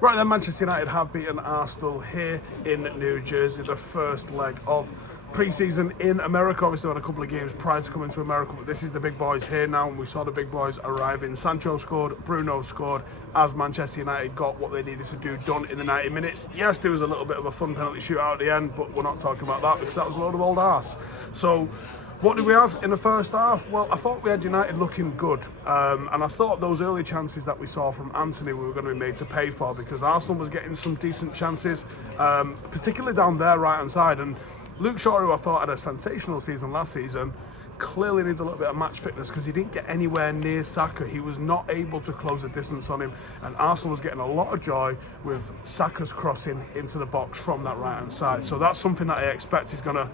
Right then, Manchester United have beaten Arsenal here in New Jersey, the first leg of pre-season in America. Obviously, we had a couple of games prior to coming to America, but this is the big boys here now, and we saw the big boys arriving. Sancho scored, Bruno scored, as Manchester United got what they needed to do done in the 90 minutes. Yes, there was a little bit of a fun penalty shootout at the end, but we're not talking about that because that was a load of old arse. So, what did we have in the first half? Well, I thought we had United looking good, and I thought those early chances that we saw from Anthony we were going to be made to pay for, because Arsenal was getting some decent chances, particularly down their right-hand side. And Luke Shaw, who I thought had a sensational season last season, clearly needs a little bit of match fitness because he didn't get anywhere near Saka. He was not able to close the distance on him, and Arsenal was getting a lot of joy with Saka's crossing into the box from that right-hand side. So that's something that I expect is going to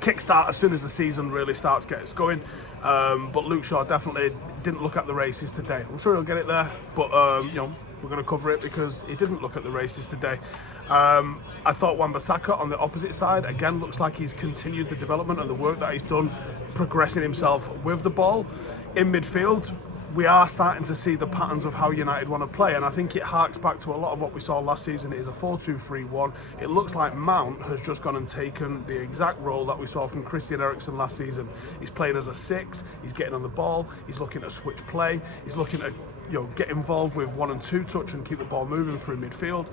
kickstart as soon as the season really starts getting going. But Luke Shaw definitely didn't look at the races today. I'm sure he'll get it there, but we're going to cover it because he didn't look at the races today. I thought Wan-Bissaka on the opposite side again looks like he's continued the development and the work that he's done, progressing himself with the ball in midfield. We are starting to see the patterns of how United want to play, and I think it harks back to a lot of what we saw last season. It is a 4-2-3-1. It looks like Mount has just gone and taken the exact role that we saw from Christian Eriksen last season. He's playing as a 6, he's getting on the ball, he's looking at switch play, he's looking at get involved with 1 and 2 touch and keep the ball moving through midfield.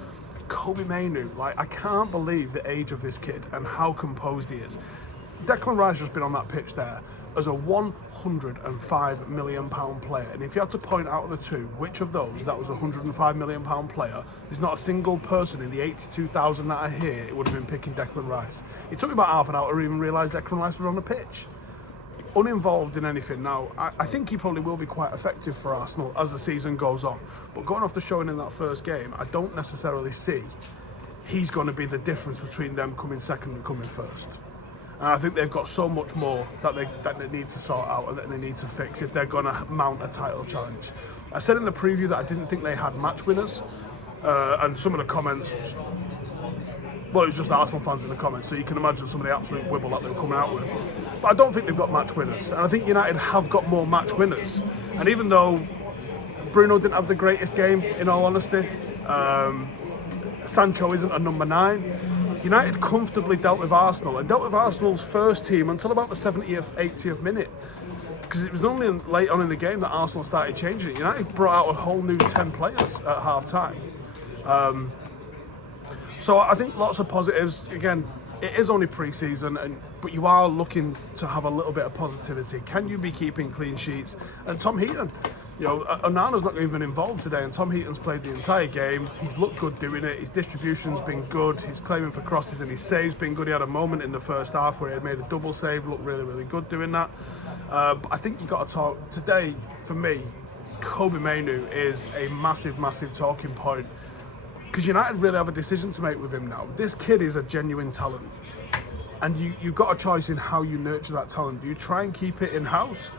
Kobbie Mainoo, I can't believe the age of this kid and how composed he is. Declan Rice has been on that pitch there as a £105 million player, and if you had to point out the two, which of those that was a £105 million player, there's not a single person in the 82,000 that are here it would have been picking Declan Rice. It took me about half an hour to even realise Declan Rice was on the pitch, uninvolved in anything. Now I think he probably will be quite effective for Arsenal as the season goes on, but going off the showing in that first game, I don't necessarily see he's going to be the difference between them coming second and coming first. And I think they've got so much more that they need to sort out and that they need to fix if they're going to mount a title challenge. I said in the preview that I didn't think they had match winners, and some of the comments, well, it was just Arsenal fans in the comments, so you can imagine some of the absolute wibble that they were coming out with. But I don't think they've got match winners, and I think United have got more match winners. And even though Bruno didn't have the greatest game, in all honesty, Sancho isn't a number 9, United comfortably dealt with Arsenal, and dealt with Arsenal's first team until about the 70th, 80th minute. Because it was only late on in the game that Arsenal started changing it. United brought out a whole new 10 players at half-time. So I think lots of positives. Again, it is only pre-season, but you are looking to have a little bit of positivity. Can you be keeping clean sheets? And Tom Heaton, Onana's not even involved today, and Tom Heaton's played the entire game. He's looked good doing it. His distribution's been good. He's claiming for crosses, and his save's been good. He had a moment in the first half where he had made a double save, looked really, really good doing that. But I think you've got to talk today. For me, Kobbie Mainoo is a massive, massive talking point, because United really have a decision to make with him now. This kid is a genuine talent, and you've got a choice in how you nurture that talent. Do you try and keep it in-house?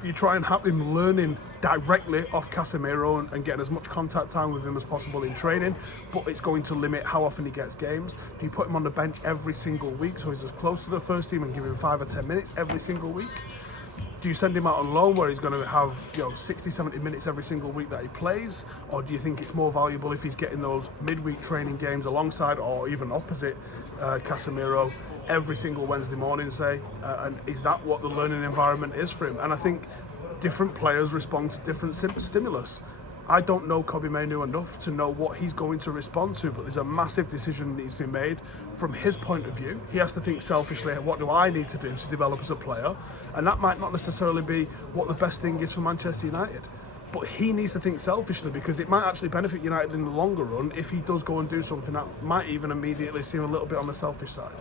Do you try and have him learning directly off Casemiro and getting as much contact time with him as possible in training, but it's going to limit how often he gets games? Do you put him on the bench every single week so he's as close to the first team and give him 5 or 10 minutes every single week? Do you send him out on loan where he's going to have 60, 70 minutes every single week that he plays? Or do you think it's more valuable if he's getting those midweek training games alongside, or even opposite, Casemiro every single Wednesday morning, say? And is that what the learning environment is for him? And I think different players respond to different stimulus. I don't know Kobbie Mainoo enough to know what he's going to respond to, but there's a massive decision that needs to be made from his point of view. He has to think selfishly, what do I need to do to develop as a player? And that might not necessarily be what the best thing is for Manchester United. But he needs to think selfishly, because it might actually benefit United in the longer run if he does go and do something that might even immediately seem a little bit on the selfish side.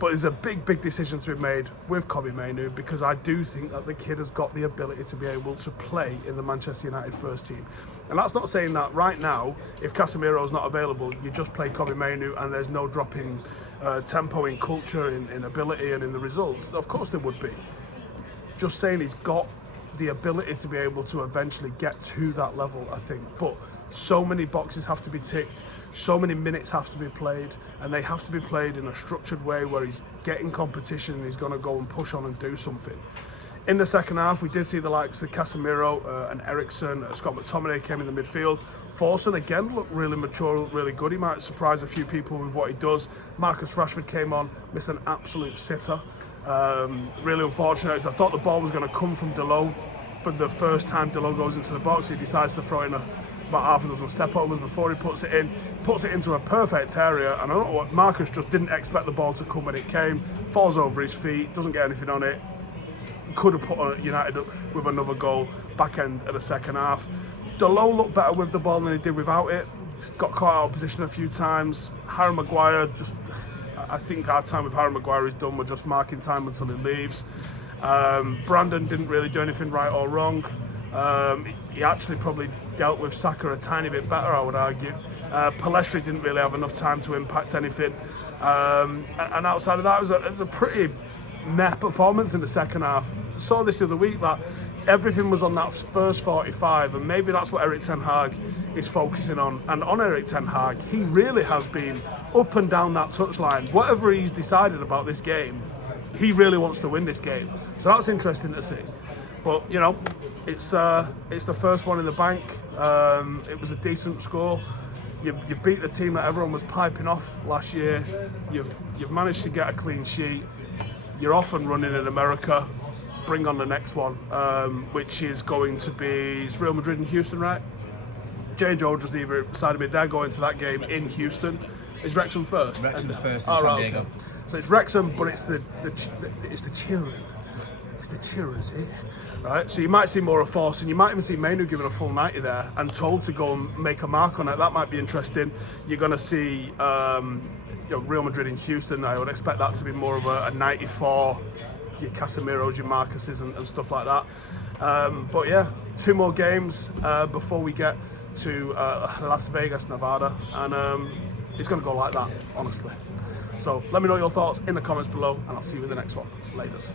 But there's a big, big decision to be made with Kobbie Mainoo, because I do think that the kid has got the ability to be able to play in the Manchester United first team. And that's not saying that right now, if Casemiro's not available, you just play Kobbie Mainoo and there's no drop in tempo, in culture, in ability and in the results. Of course there would be. Just saying he's got the ability to be able to eventually get to that level, I think. But so many boxes have to be ticked, so many minutes have to be played, and they have to be played in a structured way where he's getting competition and he's going to go and push on and do something. In the second half, we did see the likes of Casemiro and Ericsson. Scott McTominay came in the midfield. Forson again looked really mature, looked really good. He might surprise a few people with what he does. Marcus Rashford came on, missed an absolute sitter. Really unfortunate, because I thought the ball was going to come from Delot. For the first time Delot goes into the box, he decides to throw in about half a dozen step overs before he puts it into a perfect area. And I don't know what, Marcus just didn't expect the ball to come when it came, falls over his feet, doesn't get anything on it. Could have put United up with another goal back end of the second half. Delot looked better with the ball than he did without it. He's got caught out of position a few times. Harry Maguire, I think our time with Harry Maguire is done. We're just marking time until he leaves. Brandon didn't really do anything right or wrong. He actually probably dealt with Saka a tiny bit better, I would argue. Pellistri didn't really have enough time to impact anything. And outside of that, it was a pretty meh performance in the second half. I saw this the other week that everything was on that first 45, and maybe that's what Erik ten Hag is focusing on. And on Erik ten Hag, he really has been up and down that touchline. Whatever he's decided about this game, he really wants to win this game. So that's interesting to see. But you know, it's the first one in the bank. It was a decent score. You beat the team that everyone was piping off last year. You've managed to get a clean sheet. You're off and running in America. Bring on the next one, which is going to be Real Madrid and Houston, right? J&J just either decided me they're going to that game in Houston. Is Wrexham first? Wrexham's first in San Diego. Okay. So it's Wrexham, but it's the children. It's the children, see? Right? So you might see more of Force, and you might even see Mainoo given a full 90 there and told to go and make a mark on it. That might be interesting. You're going to see Real Madrid in Houston. I would expect that to be more of a 94. Your Casemiros, your Marcuses and stuff like that. But yeah, 2 more games before we get to Las Vegas, Nevada, and it's going to go like that, honestly. So let me know your thoughts in the comments below, and I'll see you in the next one. Laters.